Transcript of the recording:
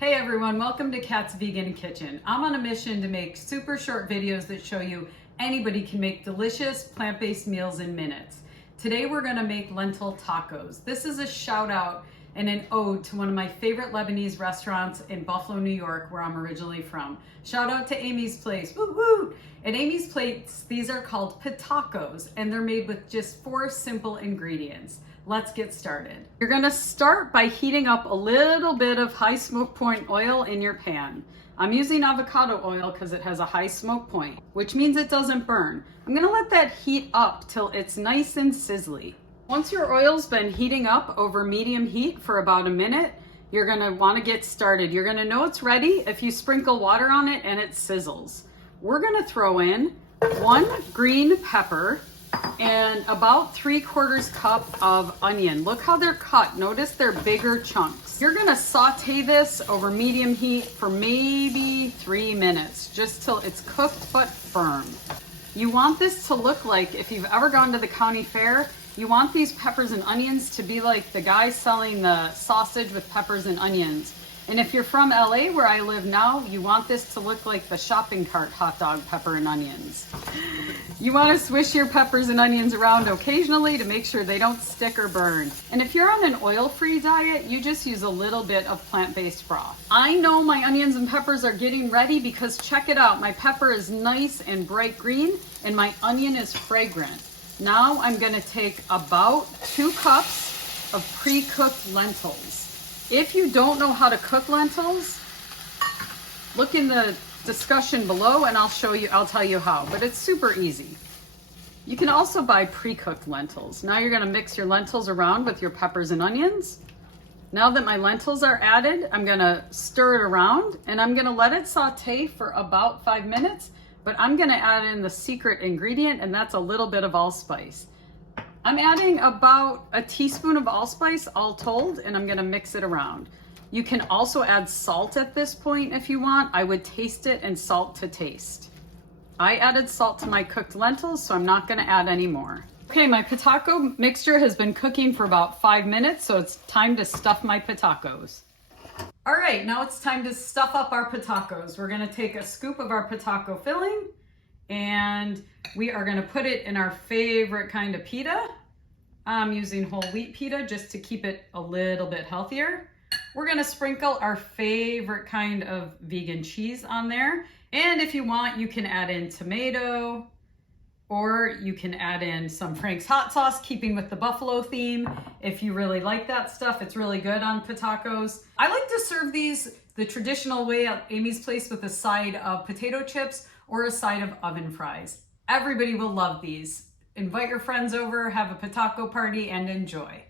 Hey everyone, welcome to Kat's Vegan Kitchen. I'm on a mission to make super short videos that show you anybody can make delicious plant-based meals in minutes. Today we're gonna make lentil tacos. This is a shout out and an ode to one of my favorite Lebanese restaurants in Buffalo, New York, where I'm originally from. Shout out to Amy's Place, woo woo! At Amy's Place, these are called pitacos and they're made with just 4 simple ingredients. Let's get started. You're gonna start by heating up a little bit of high smoke point oil in your pan. I'm using avocado oil because it has a high smoke point, which means it doesn't burn. I'm gonna let that heat up till it's nice and sizzly. Once your oil's been heating up over medium heat for about a minute, you're gonna wanna get started. You're gonna know it's ready if you sprinkle water on it and it sizzles. We're gonna throw in 1 green pepper, and about 3/4 cup of onion. Look how they're cut. Notice they're bigger chunks. You're gonna saute this over medium heat for maybe 3 minutes, just till it's cooked but firm. You want this to look like, if you've ever gone to the county fair, you want these peppers and onions to be like the guy selling the sausage with peppers and onions. And if you're from LA, where I live now, you want this to look like the shopping cart hot dog pepper and onions. You want to swish your peppers and onions around occasionally to make sure they don't stick or burn. And if you're on an oil-free diet, you just use a little bit of plant-based broth. I know my onions and peppers are getting ready because check it out. My pepper is nice and bright green and my onion is fragrant. Now I'm going to take about 2 cups of pre-cooked lentils. If you don't know how to cook lentils, look in the discussion below and I'll tell you how, but it's super easy. You can also buy pre-cooked lentils. Now you're gonna mix your lentils around with your peppers and onions. Now that my lentils are added, I'm gonna stir it around and I'm gonna let it saute for about 5 minutes, but I'm gonna add in the secret ingredient, and that's a little bit of allspice. I'm adding about a teaspoon of allspice all told, and I'm gonna mix it around. You can also add salt at this point if you want. I would taste it and salt to taste. I added salt to my cooked lentils, so I'm not gonna add any more. Okay, my pitaco mixture has been cooking for about 5 minutes, so it's time to stuff my pitacos. All right, now it's time to stuff up our pitacos. We're gonna take a scoop of our pitaco filling, and we are gonna put it in our favorite kind of pita. I'm using whole wheat pita just to keep it a little bit healthier. We're gonna sprinkle our favorite kind of vegan cheese on there. And if you want, you can add in tomato, or you can add in some Frank's hot sauce, keeping with the buffalo theme. If you really like that stuff, it's really good on pitacos. I like to serve these the traditional way at Amy's Place with a side of potato chips or a side of oven fries. Everybody will love these. Invite your friends over, have a pitaco party, and enjoy.